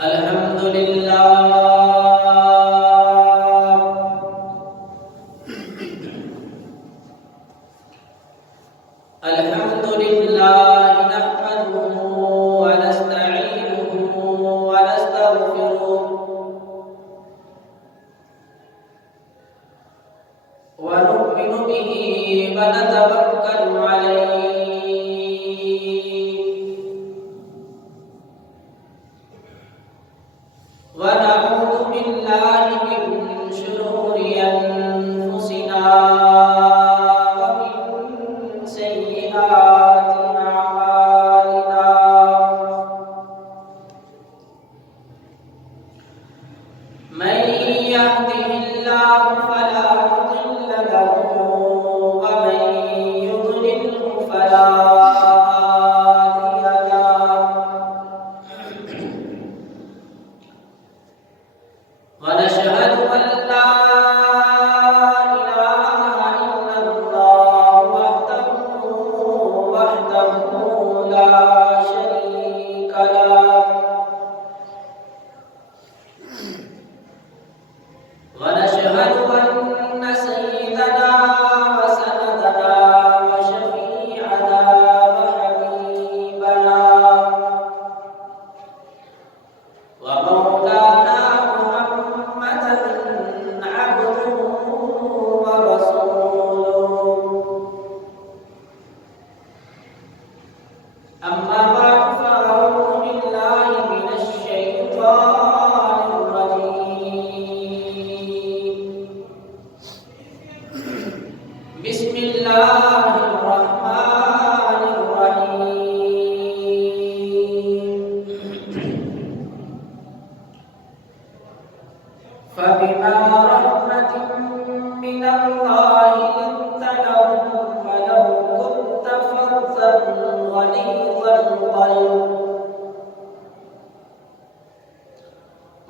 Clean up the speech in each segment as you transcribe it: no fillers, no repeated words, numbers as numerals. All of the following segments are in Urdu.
الحمد لله الحمد لله نحمده ونستعينه ونستغفره ونؤمن به ونتوكل عليه ونعوذ بالله من شرور أنفسنا ومن سيئات أعمالنا من يهده الله فلا مضل له ومن يضلله فلا هادي له ونشهد أن لا إله إلا الله وحده لا شريك له ونشهد أن سيدنا وسندنا وشفيعنا وحبيبنا ومولانا محمدا عبده ورسوله أما بعد فأعوذ بالله من الشيطان الرجيم بسم الله الرحمن الرحيم فبما رحمة من الله لنت لهم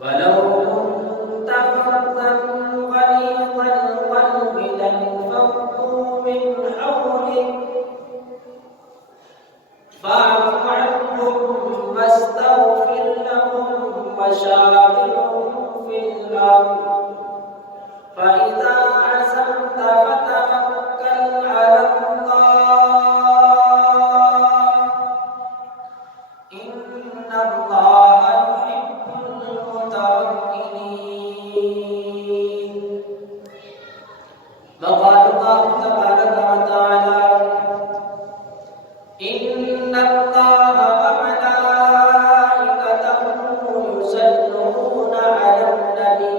ولو كنت فظا غليظ القلب لانفضوا من حولك فاعف عنهم واستغفر لهم وشاورهم في الأمر فإذا عزمت فتوكل على الله إن الله يحب المتوكلين وقال الله تبارك وتعالى إن الله وملائكته يصلون على النبي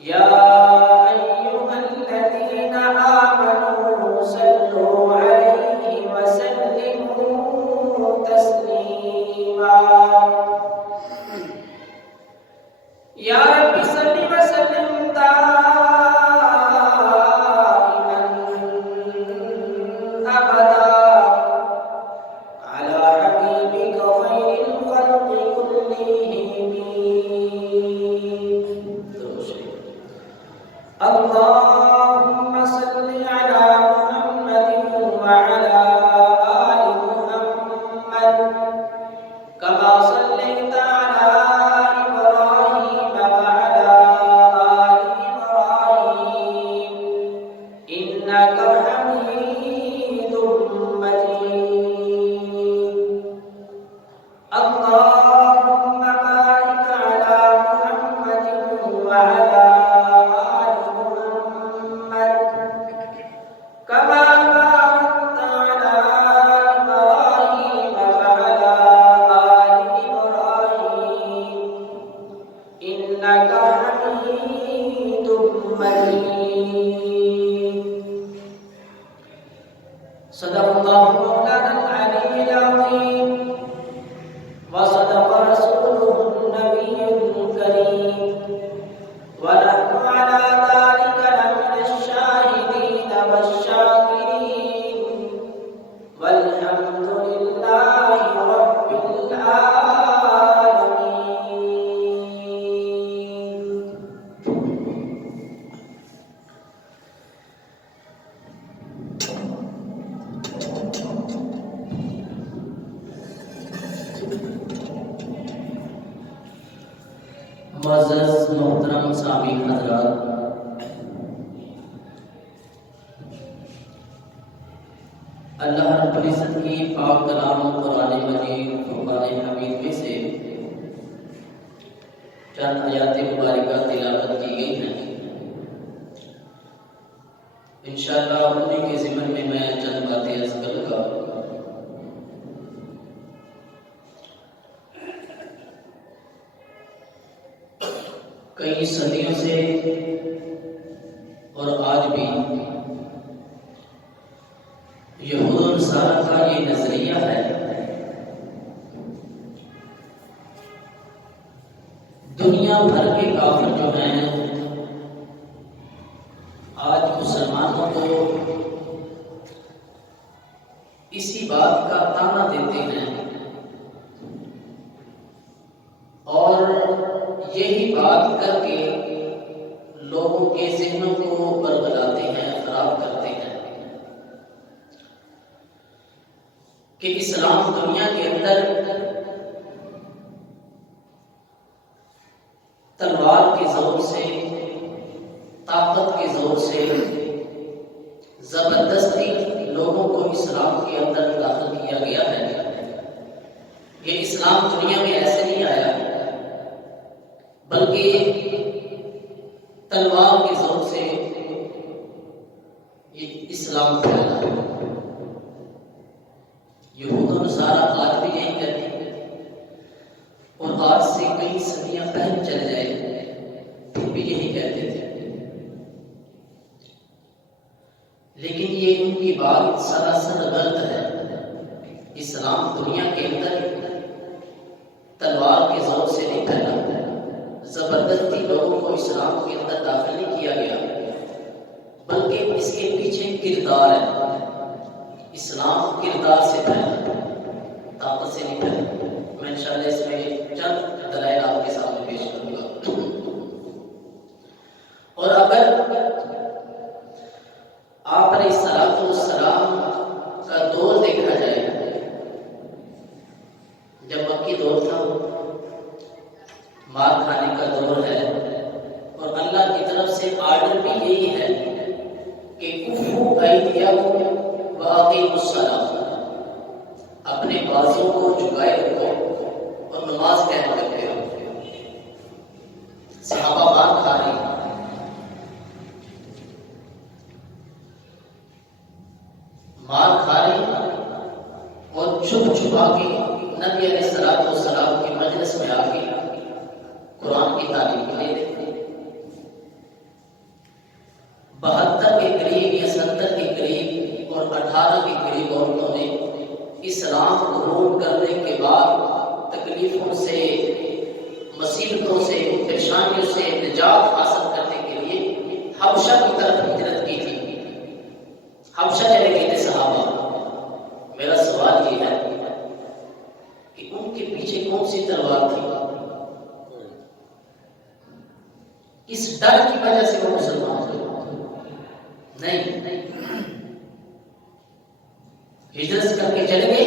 يا أيها الذين آمنوا صلوا عليه وسلموا تسليما يا رب صل وسلم دائما أبدا على حبيبك خير الخلق كلهم اللهم صل على محمد وعلى آل محمد كما صليت على إبراهيم وعلى آل إبراهيم إنك حميد مجيد اللهم بارك على محمد وعلى آل محمد كما باركت على إبراهيم وعلى آل إبراهيم إنك حميد مجيد صدق الله مولانا العلي العظيم وصدق رسوله النبي الكريم ونحن على ذلك لمن الشاهدين والشاكرين والحمد لله رب العالمين معزز محترم سامعین حضرات، اللہ رب العزت کی پاک کلام قرآن مجید فرقان حمید میں سے چند آیات مبارکہ تلاوت کی گئی ہیں۔ انشاءاللہ انہیں کے ضمن میں میں چند باتیں عرض کروں گا۔ کئی صدیوں سے اور آج بھی یہود و نصارہ کا یہ نظریہ ہے دنیا بھر کے کافر جو ہیں آج مسلمانوں کو اسی بات کا تانا دیتے ہیں اور یہی بات کر کے لوگوں کے ذہنوں کو برگلاتے ہیں، خراب کرتے ہیں کہ اسلام دنیا کے اندر تلوار کے زور سے، طاقت کے زور سے زبردستی لوگوں کو اسلام کے اندر داخل کیا گیا ہے۔ یہ اسلام دنیا میں ایسے نہیں آیا بلکہ تلوار کے زور سے یہ اسلام پھیلا۔ یہود و نصارہ آج بھی یہی کہتے ہیں اور آج سے کئی صدیاں پہلے چل جائے پھر بھی یہی کہتے تھے، لیکن یہ ان کی بات سراسر غلط ہے۔ اسلام دنیا کے اندر تلوار کے زور سے نہیں پھیلا، زبردستی لوگوں کو اسلام کے اندر داخل نہیں کیا گیا، بلکہ اس کے پیچھے کردار ہے۔ اسلام کردار سے پھیلا، طاقت سے نہیں پھیلا۔ میں انشاءاللہ اس میں چند دلائل آپ کے سامنے پیش کروں گا۔ اور اگر آپ علیہ السلام کا دور دیکھا جائے، جب مکی دور تھا، مار کھانے کا دور ہے اور اللہ کی طرف سے آرڈر بھی یہی ہے کہ کفو ایدیکم واقیموا الصلاۃ، اپنے بازوں کو جھکائے رکھو اور نماز قائم کرتے رہو۔ صحابہ مار کھا رہے ہیں، مار کھا رہے ہیں اور چھپ چھپا کے نبی علیہ السلام کی مجلس میں آ کے قرآن کی تعلیم لے لیتے۔ 72 کے قریب یا 70 کے قریب اور 18 کے قریب عورتوں نے اسلام قبول کرنے کے بعد تکلیفوں سے، مصیبتوں سے، پریشانیوں سے نجات حاصل کرنے کے لیے حبشہ کی طرف ہجرت کی تھی۔ حبشہ چلے گئے تھے صحابہ۔ میرا سوال یہ ہے کہ ان کے پیچھے کون سی تلوار تھی؟ اس ڈر کی وجہ سے وہ مسلمان ہوئے؟ نہیں، ہجرت کر کے چلے گئے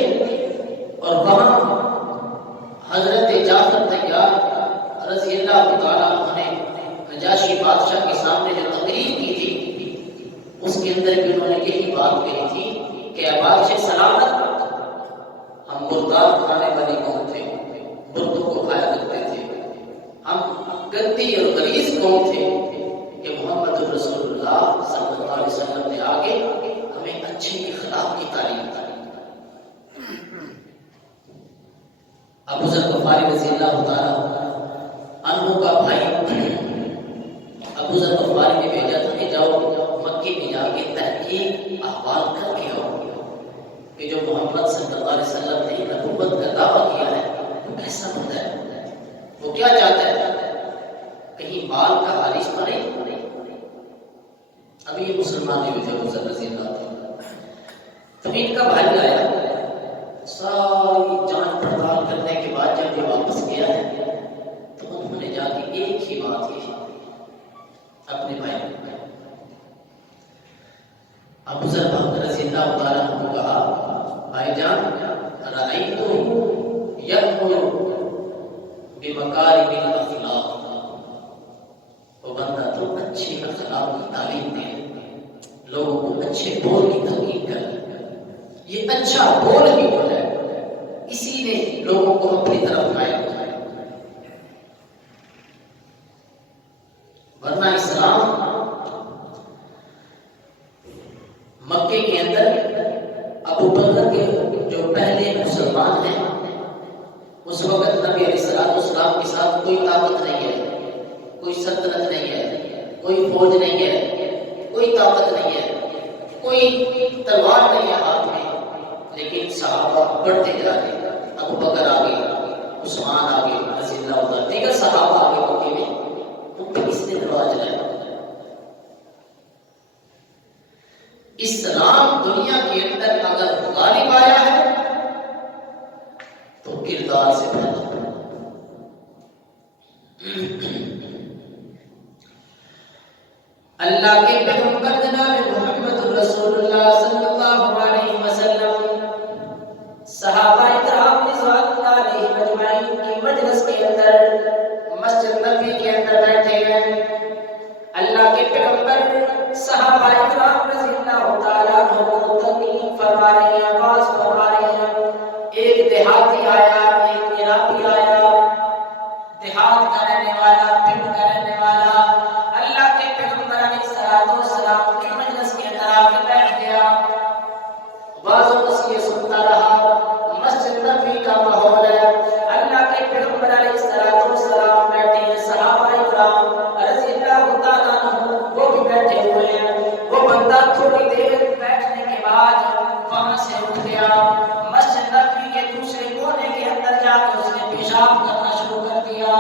اور وہاں حضرت جعفر طیار رضی اللہ تعالیٰ عنہ نے نجاشی بادشاہ کے سامنے جو تقریر کی تھی، اس کے اندر بھی انہوں نے یہی بات کہی تھی کہ اے بادشاہ سلامت، ہم مردار کھانے والی قوم تھے، مردوں کو کھایا کرتے تھے، ہم گندی اور غلیظ قوم تھے کہ محمد رسول اللہ صلی اللہ علیہ وسلم نے آگے ہمیں اچھے اخلاق کی تعلیم دی۔ ابو ذر غفاری رضی اللہ تعالیٰ عنہ کا بھائی ابو ذر غفاری نے بھیجا تھا کہ جاؤ مکے میں جا کے تحقیق احوال کر کے آؤ کہ جو محمد صلی اللہ علیہ وسلم نے نبوت کا دعویٰ کیا ہے وہ کیسا بندہ ہے، وہ کیا چاہتا ہے، کہیں مال کا حارث تو نہیں۔ ابھی یہ مسلمان نہیں ہوئے ابو ذر رضی اللہ تعالیٰ، تو ان کا بھائی آیا، ساری جانچ پڑتال کرنے کے بعد جب یہ واپس گیا ہے تو انہوں نے جا کے ایک ہی بات کی اپنے بھائی کو، ابو ذر رضی اللہ تعالیٰ کو کہا، بھائی جان رأیتو یأمر بمکارم الاخلاق، اچھے بول کی تحقیق کرنی، یہ اچھا بول ہی بولا ہے، اسی نے لوگوں کو اپنی طرف مائل کیا۔ ورنہ اسلام مکے کے اندر ابو بکر کے جو پہلے مسلمان ہیں، اس وقت نبی علیہ السلام کے ساتھ کوئی طاقت نہیں ہے، کوئی سلطنت نہیں ہے، کوئی فوج نہیں ہے، کوئی طاقت نہیں ہے، کوئی تلوار نہیں ہے ہاتھ میں، لیکن صحابہ بڑھتے جا رہے، ابو بکر آگے، عثمان آگے رضی اللہ عنہ، دیگر صحابہ آگے مکے میں، ان پہ کس نے دروازہ چلایا؟ اسلام دنیا کے اندر اگر غالب آیا ہے تو کردار سے پہلا اللہ کے پیغمبر جناب محمد رسول اللہ صلی اللہ علیہ وسلم صحابہ کرام رضوان اللہ علیہم اجمعین کی مجلس کے اندر مسجد نبوی کے اندر بیٹھے ہیں۔ اللہ کے پیغمبر صحابہ کرام رضی اللہ تعالیٰ عنہ تقریر فرما رہے ہیں، آواز فرما رہے ہیں۔ ایک دیہاتی آیا، ایک عراقی آیا، دیہات کا رہنے والا، پنڈ کا رہنے والا، اللہ کے پیغمبر علیہ السلام کی مجلس کے اندر آ کے بیٹھ گیا، واضح نصیحت سنتا رہا۔ مسجد نبوی کا ماحول ہے، اللہ کے پیغمبر علیہ السلام بیٹھے ہیں، صحابہ کرام رضی اللہ تعالیٰ عنہ وہ بھی بیٹھے ہوئے ہیں۔ وہ بندہ تھوڑی دیر بیٹھنے کے بعد وہاں سے اٹھ گیا، مسجد نبوی کے دوسرے کونے کے اندر جا کے اس نے پیشاب کرنا شروع کر دیا۔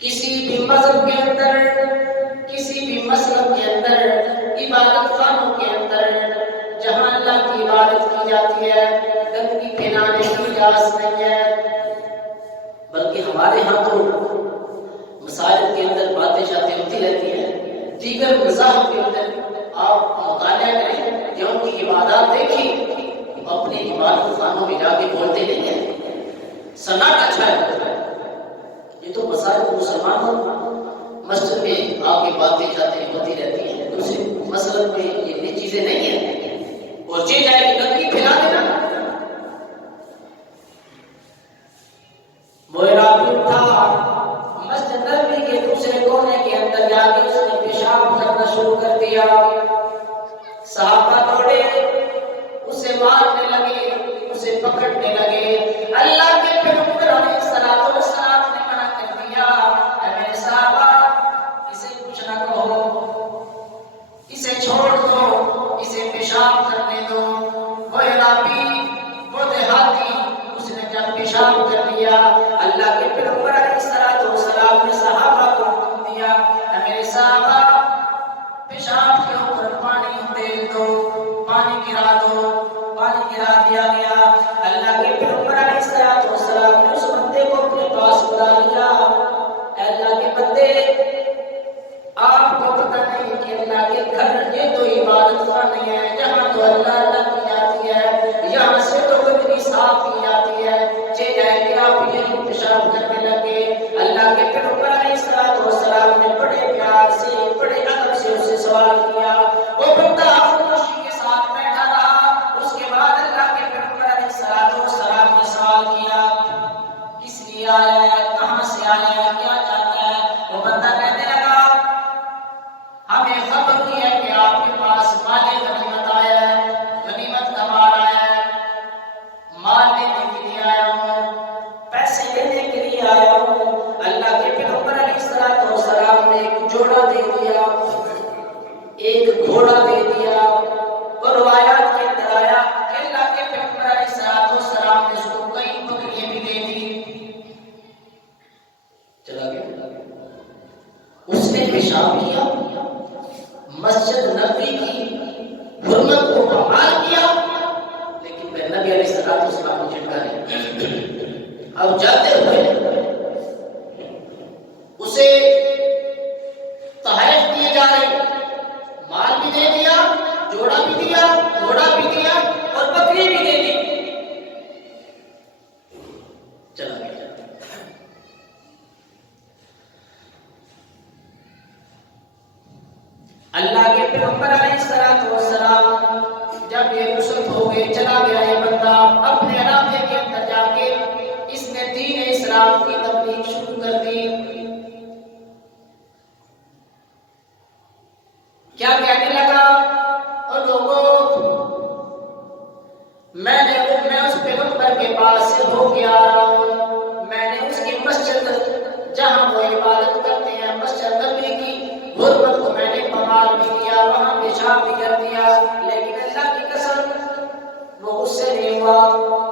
کسی بھی مذہب کے اندر، کسی بھی مسلک کے اندر، عبادت خانوں کے اندر جہاں اللہ کی عبادت کی جاتی ہے، گندگی پھیلانے کی اجازت نہیں ہے، بلکہ ہمارے ہاں تو مساجد کے اندر باتیں شاتیں ہوتی رہتی ہیں، دیگر مذاہب کے اندر آپ مطالعہ کریں یا ان کی عبادات دیکھیں، اپنے عبادت خانوں میں جا کے بولتے نہیں ہیں، سناٹا اچھا ہے۔ یہ تو مساجد مسلمانوں مسجد میں آ کے باتیں شاتیں ہوتی رہتی ہیں، دوسرے مسلک میں یہ چیزیں نہیں ہیں، اور چیز جائے کہ گندگی پھیلا دینا۔ عراقی اٹھا، مسجد نبوی کے دوسرے کونے کے اندر جا کے اس نے پیشاب کرنا شروع کر دیا۔ صحابہ دوڑے، اسے مارنے لگے، اسے پکڑنے لگے۔ اللہ کے پیغمبر علیہ السلام نے منع کر دیا، اے میرے صحابہ اسے کچھ نہ کہو، اسے چھوڑ دو، اسے پیشاب کرنے دو۔ وہ عراقی، وہ دیہاتی، اس نے جب پیشاب کر لیا، اللہ کے پیغمبر علیہ السلام نے صحابہ کو حکم دیا، اے میرے صحابہ پیشاب کے اوپر پانی ڈال دو، پانی گرا دو۔ پانی گرا دیا گیا۔ اللہ کے پیغمبر علیہ السلام نے اس بندے کو اپنے پاس بلا لیا، اے اللہ کے بندے آپ کو پتہ نہیں کہ اللہ کے گھر یہ تو عبادت خانے ہیں، یہاں تو اللہ کی جاتی ہے، یہاں سے تو گندگی صاف کی جاتی ہے، چہ جائے کہ آپ یہی پیشاب کرنے لگے۔ اللہ کے پیغمبر علیہ السلام نے بڑے پیار سے، بڑے ادب سے اسے سوال کیا۔ وہ بندہ خاموشی کے ساتھ بیٹھا رہا۔ اس کے بعد اللہ کے پیغمبر علیہ السلام نے سوال کیا، کس لیے آیا ہے، کہاں سے آیا ہے، کیا چاہتا ہے؟ وہ بندہ کہنے لگا، ہمیں خبر دی ہے کہ آپ کے پاس مال غنیمت آیا ہے، غنیمت کا مال آیا ہے، مال لینے کے لیے آیا ہوں، پیسے لینے کے لیے آیا ہوں۔ اللہ کے پیغمبر علیہ السلام نے ایک جوڑا دے دیا، ایک گھوڑا دے دیا، اور روایات کے اندر آیا کہ اللہ کے پیغمبر علیہ السلام نے اس کو کئی بکریاں بھی دے دی۔ چلا گیا، اس نے پیشاب کیا، مسجد نبوی کی حرمت کو پامال کیا، لیکن میں نبی علیہ السلام کو جھٹکا نہیں۔ اب جاتے ہوئے اسے تحائف دیے جا رہے، مال بھی دے دیا، جوڑا بھی دیا، گھوڑا بھی دیا، اور بکری بھی دے دی۔ چلا گیا۔ اللہ کے پیغمبر علیہ السلام جب یہ رخصت ہو گئے، چلا گیا یہ بندہ اپنے علاقے کے اندر جا کے اس نے دین اسلام کی تبلیغ شروع کر دی۔ کیا کہنے لگا؟ اور لوگوں، میں اس پیغمبر کے پاس سے ہو کے آ رہا ہوں، میں نے اس کی مسجد جہاں وہ عبادت کرتے ہیں مسجد نبی کی غربت کو میں نے پامال بھی کیا، وہاں پیشاب بھی کر دیا، لیکن اللہ کی قسم وہ اس سے نہیں ہوا،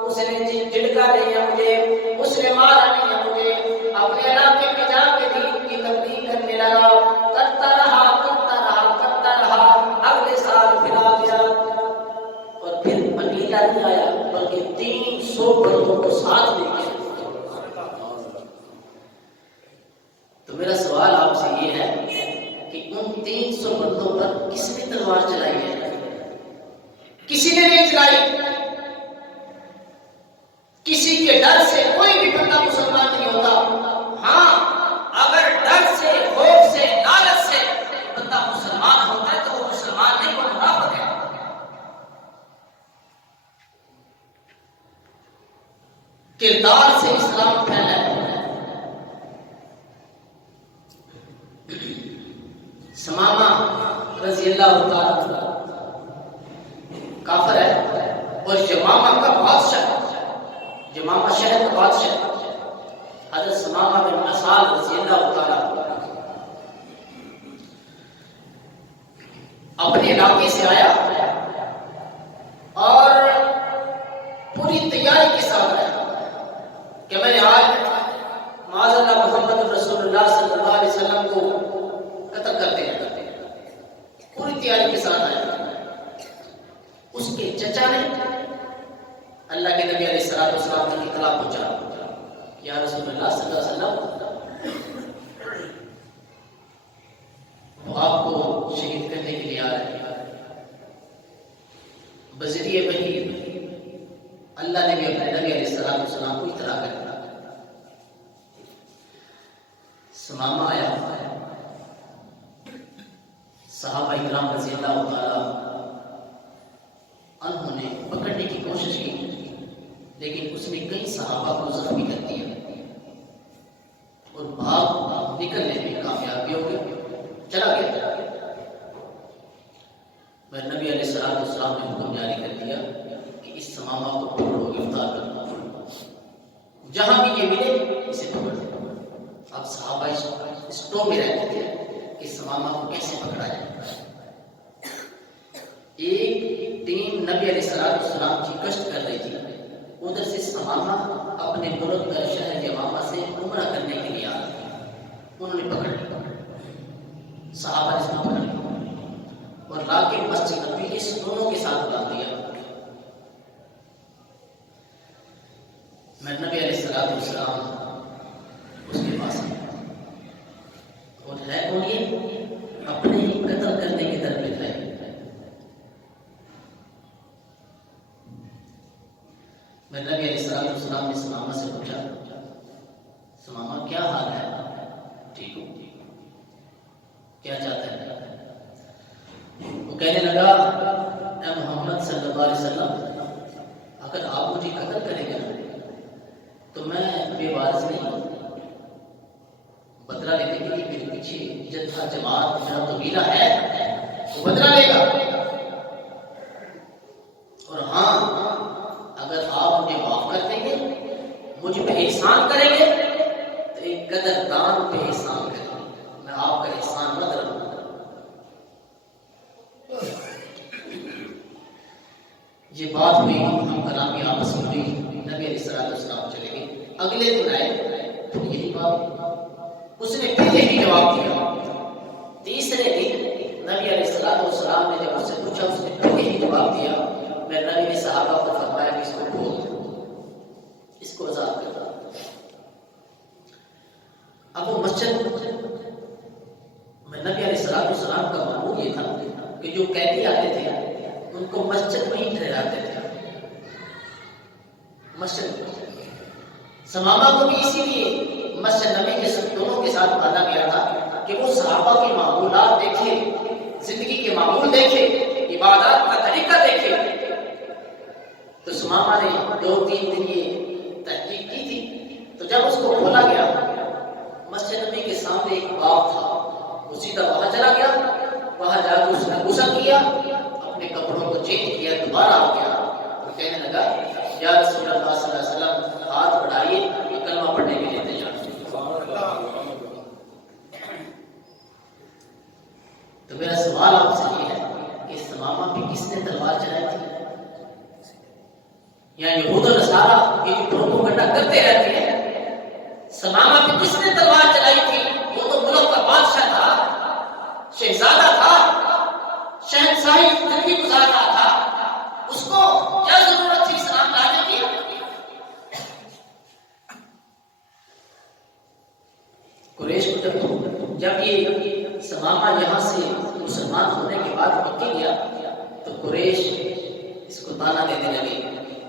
اس نے جھڑکا نہیں ہے مجھے، اس نے مارا نہیں ہے مجھے، اپنے علاقے میں جا کے دین کی تبلیغ کرنے لگا، کرتا رہا اگلے سال پھر آ گیا، اور پھر اکیلا نہیں آیا بلکہ 300 بندوں کو ساتھ لے کے۔ تو میرا سوال آپ سے یہ ہے کہ ان 300 بندوں پر کس نے تلوار چلائی ہے؟ کسی نے نہیں چلائی۔ کسی کے ڈر سے کوئی بھی بندہ مسلمان نہیں ہوتا۔ ہاں، اگر ڈر سے، خوف سے، لالچ سے بندہ مسلمان ہوتا ہے تو وہ مسلمان نہیں، وہ منافق ہے۔ کردار سے اسلام پھیلا ہے۔ سمامہ رضی اللہ تعالی کافر ہے اور یمامہ کا بادشاہ، یمامہ شہر کا بادشاہ حضرت سمامہ بن اسال رضی اللہ تعالی اپنے علاقے سے آیا اور پوری تیاری کے ساتھ آیا کہ میں نے آج معاذ اللہ محمد رسول اللہ صلی اللہ علیہ وسلم کو قتل کرتے ہیں، پوری تیاری کے ساتھ آیا۔ اس کے چچا نے اللہ کے نبی علیہ السلام تک اطلاع پہنچا، یا رسول اللہ صلی اللہ علیہ وسلم وہ آپ کو شہید کرنے کے لیے آ رہے ہیں۔ بذریعہ وحی اللہ نے بھی اپنے نبی علیہ السلام کو اطلاع کر دیا۔ سمامہ آیا، صحابہ اکرام رضی اللہ تعالی انہوں نے پکڑنے کی کوشش کی، لیکن اس نے کئی صحابہ کو زخمی کر دیا اور بھاگ نکلنے میں کامیاب بھی ہو گئے، چلا گیا۔ میں نبی علیہ السلام نے حکم جاری کر دیا کہ اس سمامہ کو پکڑو، گرفتار کرنا، جہاں بھی یہ ملے اسے پکڑ دو۔ اب صحابہ اس ٹو میں رہتے تھے کہ سمامہ کو کیسے پکڑا جائے۔ ایک ٹیم نبی علیہ السلام کی گشت کر رہی تھی، ادھر سے سمامہ اپنے ملک کا شہر یمامہ سے عمرہ کرنے کے لیے آ رہے تھے، انہوں نے پکڑ لیا، صحابہ نے اس کو پکڑ لیا اور لا کے مسجد نبوی کے ستونوں کے ساتھ باندھ دیا۔ میں نبی علیہ السلام اس کے پاس آیا اور ہے کون؟ یہ اپنے ہی قتل کرنے کی تربیت ہے۔ میں نبی علیہ السلام نے سمامہ سے پوچھا، سمامہ کیا حال ہے؟ ٹھیک ہو؟ کیا چاہتا ہے؟ وہ کہنے لگا، اے محمد صلی اللہ علیہ وسلم، اگر آپ مجھے قتل کریں گے تو میں بے وارث نہیں ہوں، بدلہ لینے کے لیے میرے پیچھے جتھا جماعت میرا قبیلہ ہے وہ بدلہ لے گا، اور ہاں اگر آپ مجھے معاف کر دیں گے، مجھ پہ احسان کریں گے تو ایک قدردان پہ احسان کریں گے، میں آپ کا احسان نہ کروں۔ یہ بات ہوئی، ہم کلامی آپس میں ہوئی، نبی علیہ السلام چلے گئے، اگلے دن آئے تو یہی بات، اس نے پھر یہی جواب دیا۔ تیسرے دن نبی علیہ السلام نے جب اس سے پوچھا، اس نے پھر یہی جواب دیا۔ میں نبی نے صحابہ کو فرمایا کہ اس کو کھول دو، اس کو آزاد کر دو۔ اب وہ مسجد میں نبی علیہ السلام کا معمول یہ تھا کہ جو قیدی آتے تھے ان کو مسجد میں ہی ٹھہراتے تھے، مسجد سمامہ کو بھی اسی لیے مسجد نبی کے ستونوں کے ساتھ باندھا گیا تھا کہ وہ صحابہ کے معمولات دیکھے، زندگی کے معمول دیکھے، عبادات کا طریقہ دیکھے، تو سمامہ نے 2-3 دن یہ تحقیق کی تھی. تو جب اس کو کھولا گیا، مسجد نبی کے سامنے ایک باب تھا، وہ سیدھا وہاں چلا گیا. وہاں جا کے اس نے غسل کیا، اپنے کپڑوں کو چینج کیا، دوبارہ آ گیا اور کہنے لگا یا رسول اللہ صلی اللہ علیہ وسلم ہاتھ بڑھائیے، کلمہ پڑھنے کے لیے تیار. تو میرا سوال آپ سے یہ ہے کہ سمامہ پہ کس نے تلوار چلائی تھی؟ یا یہود و نصارہ یہ جو پروپیگنڈا کرتے رہتے ہیں، سمامہ پہ کس نے تلوار چلائی تھی؟ وہ تو ملک کا بادشاہ تھا، شہزادہ تھا، شہنشاہی زندگی گزار رہا تھا، اس کو کیا ضرورت تھی اسلام لانے کی؟ قریش کو جب یہ سمامہ یہاں سے مسلمان ہونے کے بعد مکے گیا تو قریش اس کو تانا دینے لگے.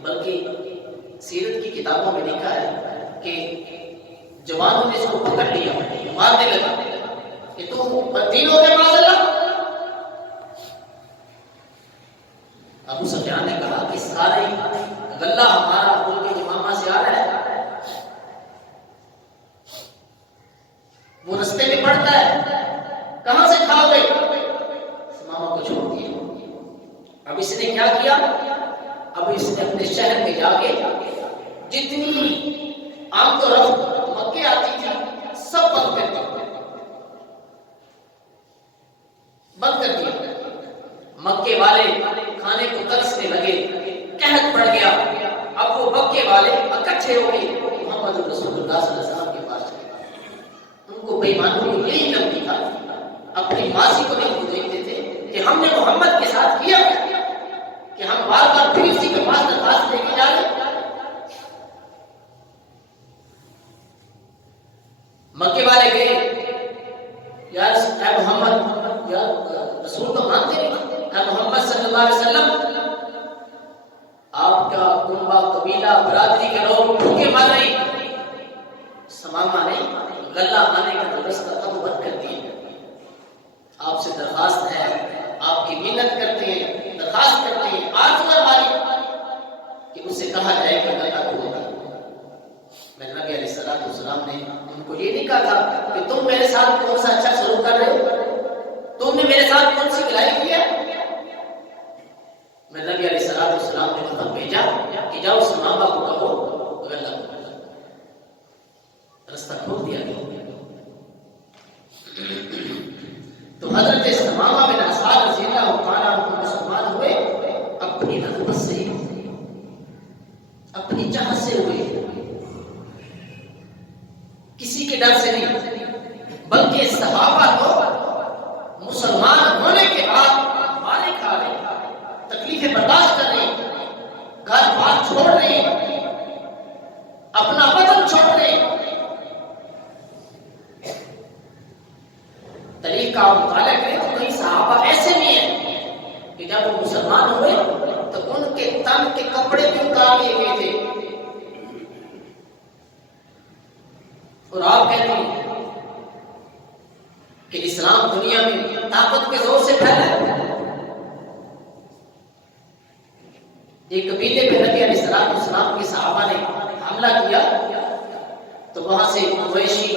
بلکہ سیرت کی کتابوں میں لکھا ہے کہ جوانوں نے اس کو پکڑ لیا، مارنے لگا کہ تم بدین ہو گئے معاذ اللہ. ابو سفیان نے کہا کہ سارے غلہ ہمارا ملک امامہ سے آ رہا ہے، وہ رستے میں پڑتا ہے، کہاں سے کھاؤ گے؟ سمامہ کو چھوڑ دیا. اب اس نے کیا کیا؟ اب اس نے اپنے شہر میں جا کے جتنی عام تو رفت مکے آتی تھی سب بند کر دیا. مکے والے کھانے کو ترسنے لگے، قحط پڑ گیا. اب وہ مکے والے اکٹھے ہو گئے محمد رسول اللہ صلی اللہ علیہ وسلم کے پاس چلے. ان کو بے ایمانوں کو یہی لگتی تھا، اپنی ماضی کو نہیں دیکھتے تھے کہ ہم نے محمد کے ساتھ کیا کہ ہم بار بار پھر اسی کے پاس درخواست لے کے جا رہے. مکے والے گئے، یا محمد، یا رسول تو مانتے نہیں، اے محمد صلی اللہ علیہ وسلم آپ کا کنبہ قبیلہ برادری کے لوگ بھوکے مر رہے. سمامہ نے غلہ آنے کا رستہ اب بند کر دیا. آپ سے درخواست ہے، آپ کی منت کرتے ہیں، درخواست کرتے ہیں آرزو ہماری کہ اس سے کہا جائے کہ غلہ کو ہوگا. میں نبی علیہ السلام نے ان کو یہ نہیں کہا تھا کہ تم میرے ساتھ کون سا اچھا سلوک کر رہے ہو، تم نے میرے ساتھ کون سی بھلائی کی ہے. میں نبی علیہ السلام نے خط بھیجا کہ جاؤ سمامہ کو کہو غلہ کو. رستہ کھول دیا گیا. تو حضرت سمامہ بن اسعد رضی اللہ تعالیٰ عنہ مسلمان ہوئے اپنی رغبت سے، اپنی چاہت سے ہوئے، کسی کے ڈر سے نہیں. بلکہ صحابہ کو مسلمان ہونے کے بعد مارے کھا رہے، تکلیفیں برداشت کر رہے، گھر بار چھوڑ رہے، اپنا وطن چھوڑ رہے. طریقہ مطالعہ کریں تو کئی صحابہ ایسے بھی ہیں کہ جب وہ مسلمان ہوئے تو ان کے تن کے کپڑے بھی اتار لیے گئے تھے. اور آپ کہتے ہیں کہ اسلام دنیا میں طاقت کے زور سے پھیلا ہے. ایک قبیلے پہ نبی علیہ السلام کے صحابہ نے حملہ کیا تو وہاں سے مویشی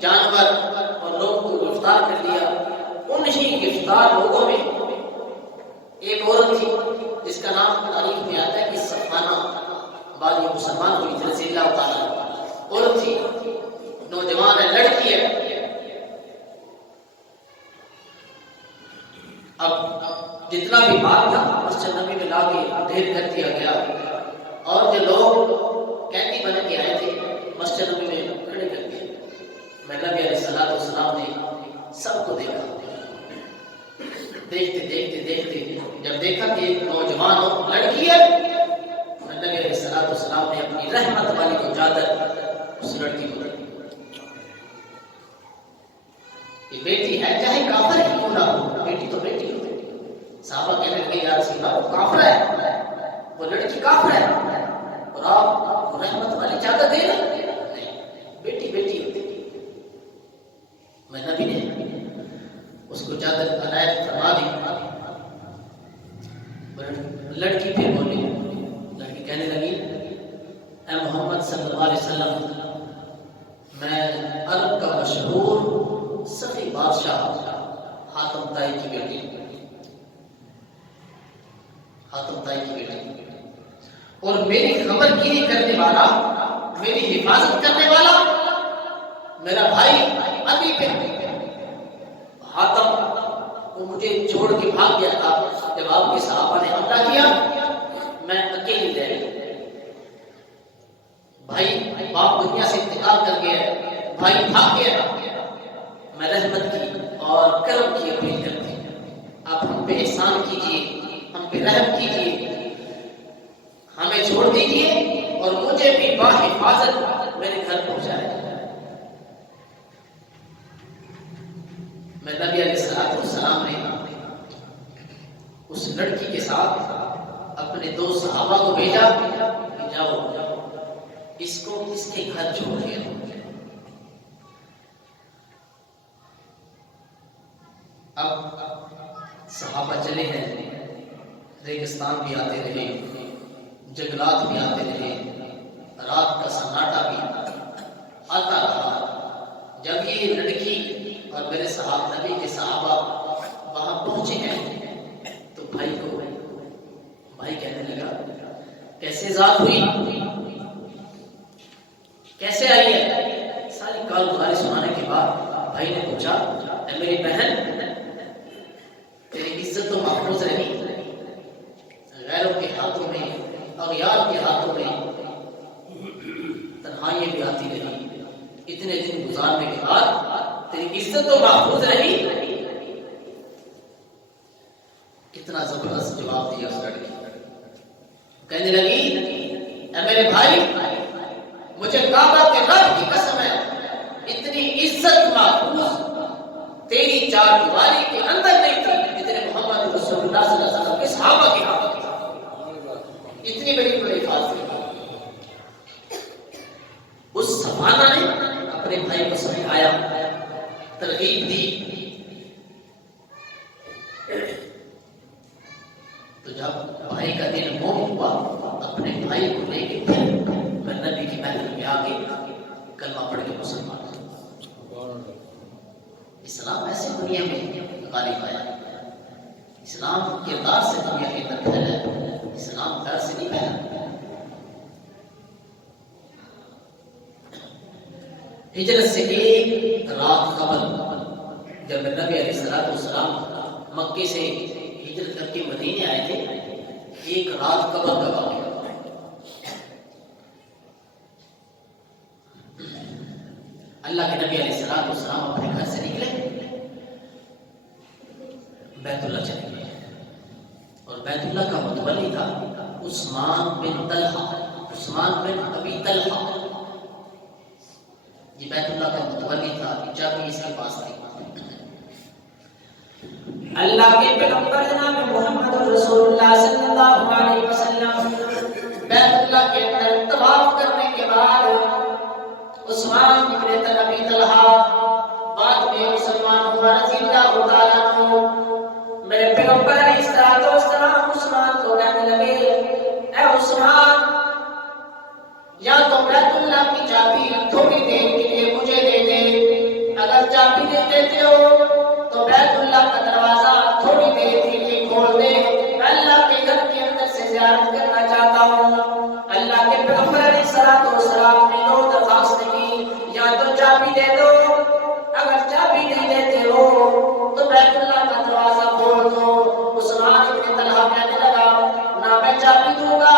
جانور اور لوگ کو گرفتار کر لیا. ان ہی گرفتار لوگوں میں ایک عورت تھی جس کا نام تاریخ میں آتا ہے کہ صفانہ، بعد یہ مسلمان ہوئی تھی رضی اللہ تعالیٰ. عورت تھی، نوجوان ہے، لڑکی ہے. اب جتنا بھی مال تھا مسجد نبی میں لا کے ڈھیر کر دیا گیا، اور جو لوگ قیدی بن کے آئے تھے مسجد نبی میں کھڑے کر دیے. میں نبی علیہ السلام نے سب کو دیکھا. دیکھتے دیکھتے دیکھتے جب دیکھا کہ ایک نوجوان لڑکی ہے، نبی علیہ السلام نے اپنی رحمت والی کو چادر اس لڑکی کو دی. کہ بیٹی ہے چاہے کافر ہی کیوں نہ ہو، بیٹی تو بیٹی ہوتی. صحابہ کہنے لگے یا رسول اللہ وہ کافر ہے، وہ لڑکی کافر ہے اور آپ رحمت والی چادر دے رہے؟ نہیں، بیٹی بیٹی ہوتی. میں نبی نے اس کو چادر عنایت فرما صلی اللہ علیہ وسلم میں عرب کا مشہور سخی بادشاہ حاتم طائی کی بیٹی اور میری خبر گیری کرنے والا، میری حفاظت کرنے والا میرا بھائی ابھی بن حاتم وہ مجھے چھوڑ کے بھاگ گیا تھا جب آپ کے صحابہ نے حملہ کیا، میں اکیلی رہ گئی۔ بھائی باپ دنیا سے انتقال کر گیا، بھائی بھاگ گیا، میں رحمت کی اور کرم کی اپیل کرتی ہوں، آپ ہم پہ احسان کیجیے، ہم پہ رحم کیجیے، ہمیں چھوڑ دیجیے اور مجھے بھی باحفاظت میرے گھر پہنچائے۔ میں نبی علیہ الصلوۃ والسلام نے اس لڑکی کے ساتھ اپنے 2 صحابہ کو بھیجا کہ جاؤ اس کو اس کے گھر چھوڑ دیا۔ اب صحابہ چلے ہیں، ریگستان بھی آتے رہے، جنگلات بھی آتے رہے، رات کا سناٹا بھی آتا رہا۔ جب یہ لڑکی اور میرے صحابہ نبی کے صحابہ وہاں پہنچے ہیں تو بھائی کہنے لگا کیسے ذات ہوئی، کیسے آئی ہے؟ ساری کال گزاری سنانے کے بعد بھائی نے پوچھا اے میری بہن، تیری عزت تو محفوظ رہی، غیروں کے ہاتھوں میں، اغیار کے ہاتھوں میں تنہائیاں بھی آتی رہی، اتنے دن گزارنے کے بعد تیری عزت تو محفوظ رہی۔ کتنا زبردست جواب دیا اس لڑکی، کہنے لگی اے میرے بھائی، مجھے کعبہ کے رب کی قسم ہے، اتنی عزت محفوظ تیری 4 دیواری کے اندر نہیں تھی اتنے محمد رسول اللہ صلی اللہ علیہ وسلم کے صحابہ کے ہاتھ تھی، اتنی بڑی حفاظت تھی۔ اس سفانہ نے اپنے بھائی کو سمجھایا، ترغیب دی، تو جب بھائی کا دل موم ہوا اپنے بھائی کو لے کے پھر میں نبی کی محفل میں آ کے کلمہ پڑھ کے مسلمان ہوا۔ اسلام ایسے دنیا میں غالب آیا، اسلام کردار سے دنیا کے اندر پھیلا، اسلام گھر سے نہیں پھیلا۔ ہجرت سے 1 رات قبل جب نبی علیہ الصلوۃ والسلام مکے سے ہجرت کر کے مدینے آئے تھے، 1 رات قبل کا واقعہ۔ اللہ کے نبی علیہ الصلوۃ والسلام اپنے گھر سے نکلے، بیت اللہ چلے گئے، اور بیت اللہ کا متولی تھا عثمان بن طلحہ، عثمان بن ابی طلحہ، یہ بیت اللہ کا متولی تھا، چابی اس کے پاس تھی۔ اللہ کے پیغمبر جناب محمد رسول اللہ صلی اللہ علیہ وسلم بیت اللہ کے اندر طواف کرنے کے بعد عثمان بن ابی طلحہ بعد میں مسلمان ہوا رضی اللہ تعالیٰ عنہ، میرے پیغمبر علیہ الصلوۃ والسلام عثمان کو کہنے لگے اے عثمان، یا تو بیت اللہ کی چابی تھوڑی دیر کے لیے مجھے دے دے، اگر چابی دے دیتے ہو تو بیت اللہ کا دروازہ تھوڑی دیر کے لیے کھول دے، میں اللہ کے گھر کے اندر سے زیارت کرنا چاہتا ہوں۔ اللہ کے پیغمبر علیہ الصلوۃ والسلام نے 2 درخواستیں کی، یا تو چابی دے دو، اگر چابی نہیں دیتے ہو تو بیت اللہ کا دروازہ کھول دو۔ عثمان بن طلحہ کہنے لگا نہ میں چابی دوں گا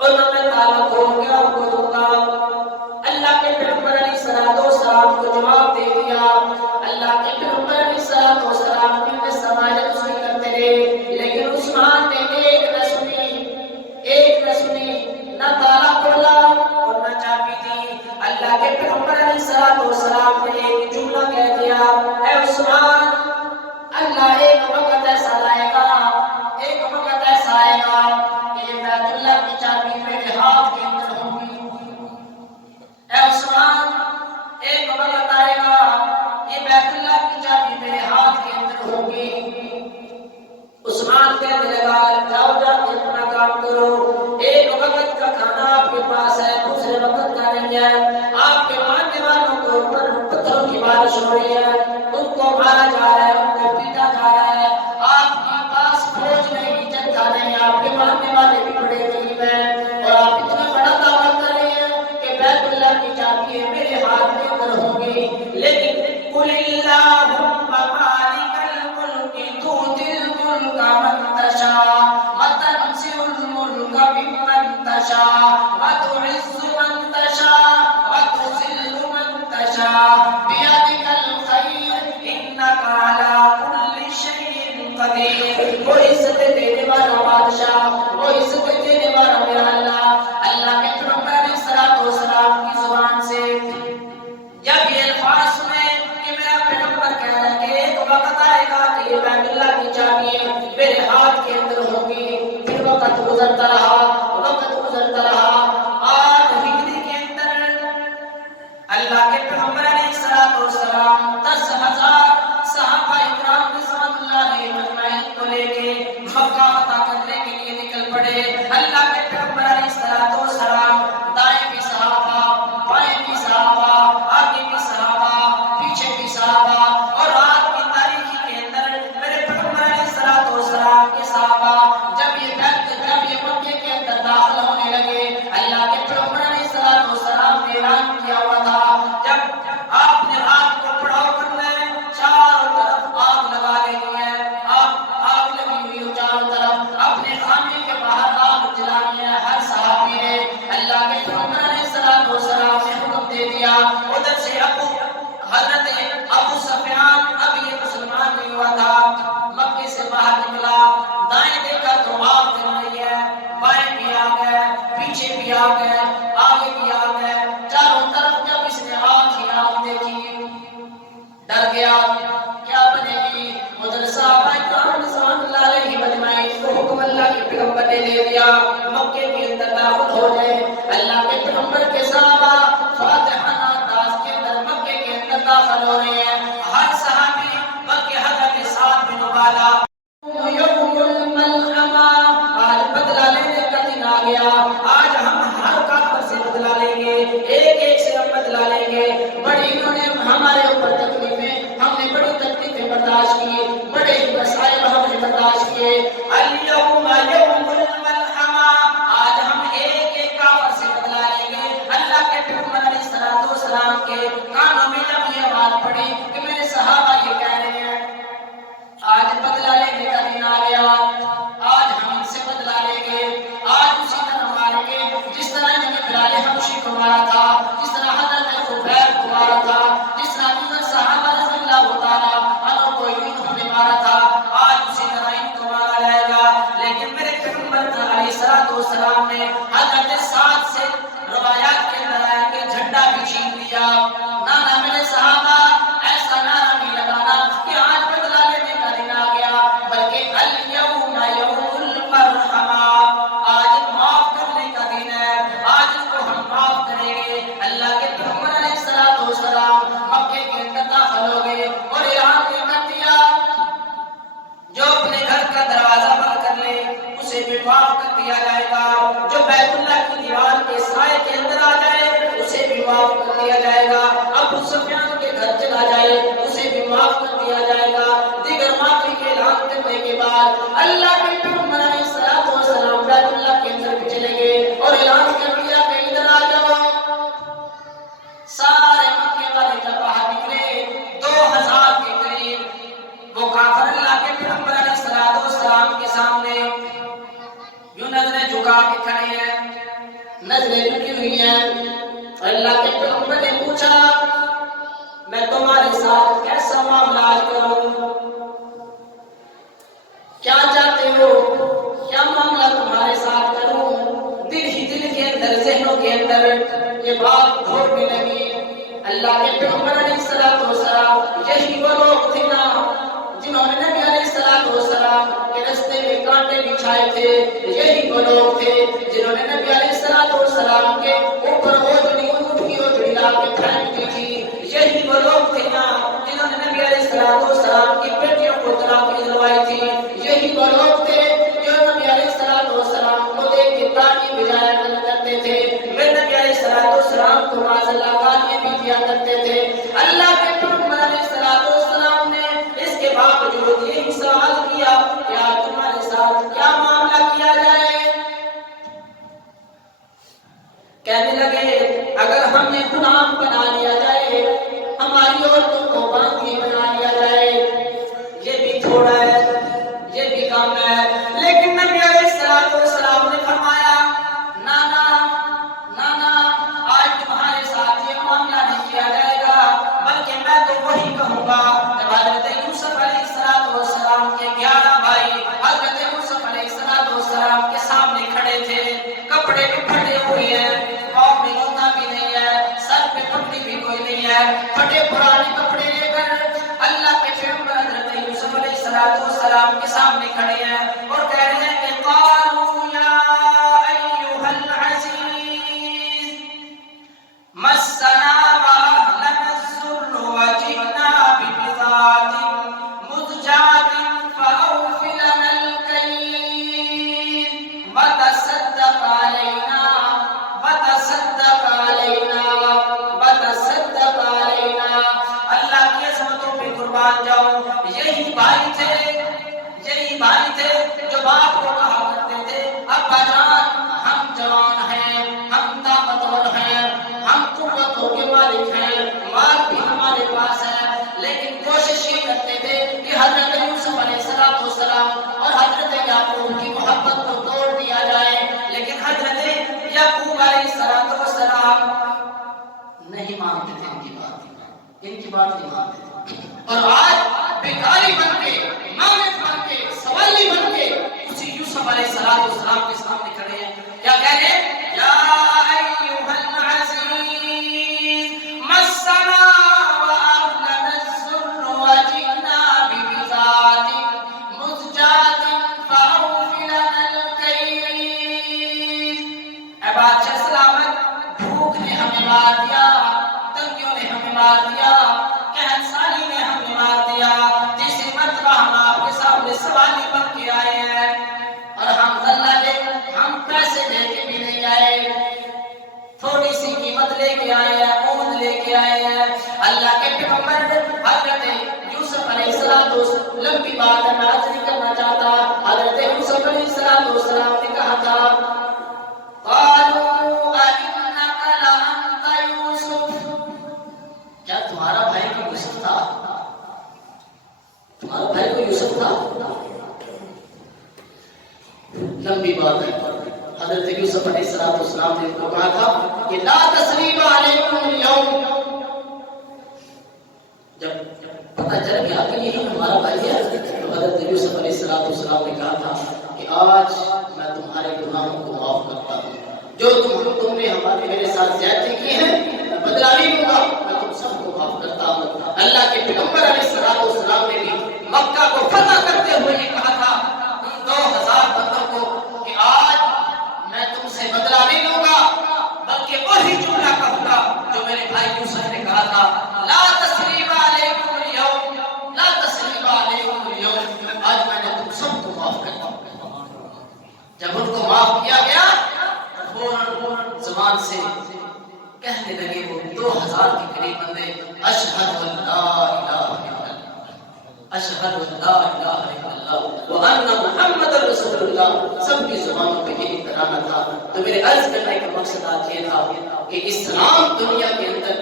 اور نہ میں تالا کھول کے آپ کو دوں گا۔ اللہ کے پیغمبر علیہ الصلوۃ والسلام کو جواب دے دیا۔ اللہ کے پیغمبر علیہ الصلوۃ والسلام نے سماجت اس کی کرتے رہے، لیکن عثمان نے ایک نہ سنی، نہ تالا کھولا اور نہ چابی دی۔ اللہ کے پیغمبر علیہ الصلوۃ والسلام نے ایک جملہ کہہ دیا اے عثمان، اللہ ایک وقت ایسا لائے گا، ایک وقت ایسا آئے گا کہ یہ بیت اللہ کی چابی میرے ہاتھ کے اندر ہوگی۔ اے عثمان، ایک وقت آئے گا یہ بیت اللہ کی چابی میرے ہاتھ کے اندر ہوگی۔ عثمان کہنے لگا جاؤ جا کے اپنا کام کرو، ایک وقت کا کھانا آپ کے پاس ہے، برداشت ہو رہی ہے، ان کو مارا جا رہا ہے، ان کو پیٹا جا رہا ہے، آپ کے پاس فوج نہیں، جنتا نہیں، آپ کے ماننے والے بھی بڑے غریب ہیں، اور آپ اتنا بڑا دعویٰ کر رہے ہیں کہ بیت اللہ کی چابیاں میرے ہاتھ میں اندر ہوں گی، لیکن قل اللہم مالک الملک تؤتی الملک من تشاء وتنزع الملک ممن تشاء وتعز من تشاء وتذل من تشاء بیدک الخیر انک علی کل شیء قدیر۔ وہ عزت دینے والا بادشاہ، وہ عزت دینے والا میرا اللہ، اللہ کے پیغمبر علیہ الصلوۃ والسلام کی زبان سے جب یہ الفاظ سنے کہ میرا پیغمبر کہہ رہا ہے کہ ایک وقت آئے گا کہ یہ بیت اللہ کی چابیاں میرے ہاتھ کے اندر ہوں گی، پھر وقت گزرتا رہا، وقت گزرتا رہا، آج ہجری کے اندر اللہ کے پیغمبر علیہ الصلوۃ والسلام 10,000 صحابہ اکرام رضوان اللہ علیہم اجمعین کو لے کے مکہ فتح کرنے کے لیے نکل پڑے۔ اللہ کے پیغمبر علیہ الصلوۃ والسلام دائیں بھی صحابہ، بائیں بھی صحابہ، آگے بھی صحابہ، پیچھے بھی صحابہ، اور رات کی تاریخی کے اندر میرے پیغمبر علیہ الصلوۃ والسلام کے صحابہ جب یہ مکے کے اندر داخل ہونے لگے، اللہ کے پیغمبر علیہ الصلوۃ والسلام نے اعلان کیا ہوا تھا جب آپ نے رات کو پڑاؤ کرنا ہے، چاروں طرف آگ لگا دینی ہے، آگ لگی ہوئی ہو چاروں طرف، اپنے خانے کے باہر آگ جلانی ہے۔ ہر صحابی نے اللہ کے پیغمبر علیہ الصلوۃ والسلام نے حکم دے دیا۔ ادھر سے حضرت ابو سفیان اب یہ مسلمان نہیں ہوا تھا، مکے سے باہر نکلا، دائیں دیکھا تو آگ جل رہی ہے، بائیں بھی آ گئے، پیچھے بھی آ گئے، آگے بھی آ گئے، چاروں طرف جب اس نے آگ ہی آگ دیکھی ڈر گیا، کیا بنے گی؟ ادھر صحابہ کرام رضوان اللہ علیہم اجمعین کو حکم اللہ کے پیغمبر نے دے دیا مکے کے اندر داخل ہو جائے۔ اللہ کے پیغمبر کے صحابہ فاتحہ انداز کے اندر مکے کے اندر داخل ہو رہے ہیں، ہر صحابی بلکہ حضرت سعد بن عبادہ یوم الملحمہ، آج بدلہ لینے کا دن آ گیا، آج ہم ہر کافر سے بدلہ لیں گے، ایک ایک سے ہم بدلہ لیں گے۔ بڑی انہوں نے ہمارے اوپر تکلیفیں، ہم نے بڑی تکلیفیں برداشت کی، بڑے ہی مسائل ہم نے برداشت کیے، اليوم یوم الملحمہ، آج ہم ایک ایک کافر سے بدلہ لیں گے۔ اللہ کے پیغمبر علیہ الصلوۃ والسلام کے کانوں میں جب یہ آواز پڑی کہ میرے صحابہ یہ کہہ رہے ہیں آج بدلہ لینے کا دن آ گیا، آج ہم ان سے بدلہ لیں گے، آج اسی طرح ماریں گے جس طرح انہوں نے بلال حبشی کو مارا تھا، جس طرح حضرت خبیب کو مارا تھا، جس طرح دیگر صحابہ رضی اللہ تعالیٰ عنہ کو انہوں نے مارا تھا، آج اسی طرح ان کو مارا جائے گا۔ لیکن میرے پیغمبر علیہ الصلوۃ والسلام نے حضرت سعد سے روایات کے اندر آیا کہ جھنڈا بھی چھین لیا، نانا میرے صحابہ ایسا نعرہ نہیں لگانا کہ آج بدلہ لینے کا دن آ گیا، بلکہ الیوم یوم المرحمہ، آج معاف کرنے کا دن ہے، آج اس کو ہم معاف کریں گے۔ اللہ کے پیغمبر علیہ الصلوۃ والسلام مکے کے اندر داخل ہو گئے اور اعلان کر دیا جو اپنے گھر کا دروازہ بند کر لے اسے بھی معاف کر دیا جائے گا، جو بیت اللہ کی دیوار کے سائے کے اندر آ جائے اسے بھی معاف کر دیا جائے گا، ابو سفیان کے گھر چلا جائے اسے بھی معاف کر دیا جائے گا۔ دیگر معافی کے اعلان کرنے کے بعد اللہ کے پیغمبر علیہ الصلوۃ والسلام بیت اللہ کے اندر بھی چلے گئے اور اعلان کر دیا کہ ادھر آ جاؤ۔ سارے مکے والے جب باہر نکلے 2,000 کے قریب، وہ کافر اللہ کے پیغمبر علیہ الصلوۃ والسلام کے سامنے یوں نظریں جھکا کے کھڑے ہیں، نظریں جھکی ہوئی ہیں۔ اللہ کے پیغمبر نے پوچھا میں تمہارے ساتھ کیسا معاملہ کروں، کیا چاہتے ہو، کیا معاملہ تمہارے ساتھ کروں؟ دل ہی دل کے اندر، ذہنوں کے اندر یہ بات گھومنے لگی۔ اللہ کے پیغمبر علیہ الصلوۃ والسلام یہی وہ لوگ تھے نا جنہوں نے نبی علیہ الصلوۃ والسلام کے راستے میں کانٹے بچھائے تھے، یہی وہ لوگ تھے جنہوں نے نبی علیہ الصلوۃ والسلام کے اوپر اونٹ کی اوجڑی لا کے پھینک دی تھی، یہی وہ لوگ تھے نا جنہوں نے نبی علیہ الصلوۃ والسلام کی بیٹیوں کو طلاق دلوائی تھی، یہی وہ لوگ تھے جو نبی علیہ الصلوۃ والسلام کو دیکھ کے تالی بجایا کرتے تھے، میں نبی علیہ الصلوۃ والسلام کو معاذ اللہ گالیاں بھی دیا کرتے تھے۔ اللہ کے پیغمبر باوجود یہی سوال کیا کہ آج تمہارے ساتھ کیا معاملہ کیا جائے؟ کہنے لگے اگر ہمیں غلام بنا لیا جائے، ہماری عورتوں کو باندھی بنا لیا جائے، یہ بھی تھوڑا ہے، یہ بھی کم ہے۔ لیکن نبی علیہ السلام نے فرمایا نانا نانا، آج تمہارے ساتھ یہ معاملہ نہیں کیا جائے گا، بلکہ میں تو وہی کہوں گا۔ حضرت یوسف علیہ السلام کے 11 بھائی حضرت یوسف علیہ السلام کے سامنے کھڑے تھے، کپڑے بھی پھٹے ہوئے ہیں، پاؤں میں جوتا بھی نہیں ہے، سر پہ پگڑی بھی کوئی نہیں ہے، پھٹے پرانے کپڑے لے کر اللہ کے پیغمبر حضرت یوسف علیہ السلام کے سامنے کھڑے ہیں اور کہہ رہے ہیں کہ قالوا یا ایھا العزیز مسنا واهلنا الضر وجئنا ببضاعة مزجاة فأوف لنا الكيل وتصدق علينا اللہ کی عظمتوں پہ قربان جاؤں۔ یہی بھائی تھے جو باپ کو کہا کرتے تھے ابا جان ہم جوان ہیں، ہم طاقتور ہیں، ہم قوتوں کے مالک ہیں، مال بھی ہمارے پاس ہے، لیکن کوشش یہ کرتے تھے کہ حضرت یوسف علیہ السلام اور حضرت یعقوب کی محبت کو توڑ دیا جائے، لیکن حضرت یعقوب علیہ السلام نہیں مانتے تھے ان کی بات نہیں مانتے تھے۔ اور آج بیکاری بن کے، مامت بن کے، سوالی بن کے اسی یوسف علیہ السلام کے سامنے کھڑے ہیں، کیا کہہ رہے ہیں؟ یا ایھا العزیز مسنا واهلنا الضر وجئنا ببضاعة مزجاة فأوف لنا الكيل۔ اے بادشاہ سلامت، بھوک نے ہمیں مار دیا، تنگیوں نے ہمیں مار دیا، قحط سالی نے ہمیں مار دیا، جیسے مرتبہ ہم آپ کے سامنے سوالی بن کے آئے ہیں اور ہم ہم پیسے لے کے بھی نہیں آئے، تھوڑی سی قیمت لے کے آئے ہیں، اون لے کے آئے ہیں۔ اللہ کے پیغمبر حضرت یوسف علیہ السلام، لمبی بات ہے میں عرض نہیں کرنا چاہتا، حضرت یوسف علیہ السلام نے کہا تھا قالوا أئنك لأنت يوسف، کیا تمہارا بھائی کو یوسف تھا؟ تمہارا بھائی کو یوسف تھا؟ لمبی بات ہے۔ حضرت یوسف علیہ السلام نے ان کو کہا تھا کہ لا تثریب علیکم اليوم، جب پتہ چل گیا کہ یہی ہمارا بھائی ہے تو حضرت یوسف علیہ السلام نے کہا تھا کہ آج میں تمہارے گناہوں کو معاف کرتا ہوں، جو تم نے میرے ساتھ زیادتی کی ہے میں بدلہ نہیں لوں گا، میں تم سب کو معاف کرتا ہوں۔ اللہ کے پیغمبر علیہ السلام نے بھی مکہ کو فتح کرتے ہوئے یہ کہا تھا ان 2000 بندوں کو کہ آج میں تم سے بدلہ نہیں لوں گا، بلکہ وہی جملہ کہوں گا جو میرے بھائی یوسف نے کہا تھا لا تثریب علیکم اليوم، لا تثریب علیکم اليوم، آج میں نے تم سب کو معاف کرتا ہوں۔ جب ان کو معاف کیا گیا فوراً زبان سے کہنے لگے وہ 2000 کے قریب بندے اشہد ان لا الہ الا اللہ، اشہد ان لا الہ الا اللہ وان محمد رسول اللہ، سب کی زبانوں پہ یہی ترانہ تھا۔ تو میرے عرض کرنے کا مقصد آج یہ تھا کہ اسلام دنیا کے اندر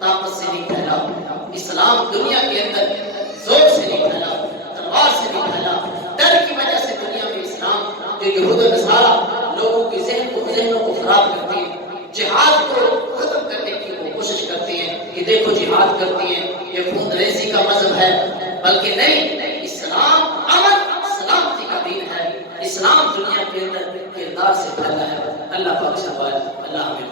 طاقت سے نہیں پھیلا، اسلام دنیا کے اندر زور سے نہیں پھیلا، تلوار سے نہیں پھیلا، ڈر کی وجہ سے دنیا میں اسلام جو یہود و نصارہ لوگوں کے ذہنوں کو خراب کرتی ہے، جہاد کو ختم کرنے کی وہ کوشش کرتی ہیں کہ دیکھو جہاد کرتی ہیں یہ خون ریزی کا مذہب ہے، بلکہ نہیں، اسلام امن سلامتی کا دین ہے، اسلام دنیا کے اندر کردار سے پھیلا ہے۔ اللہ پاک سے اللہ ہمیں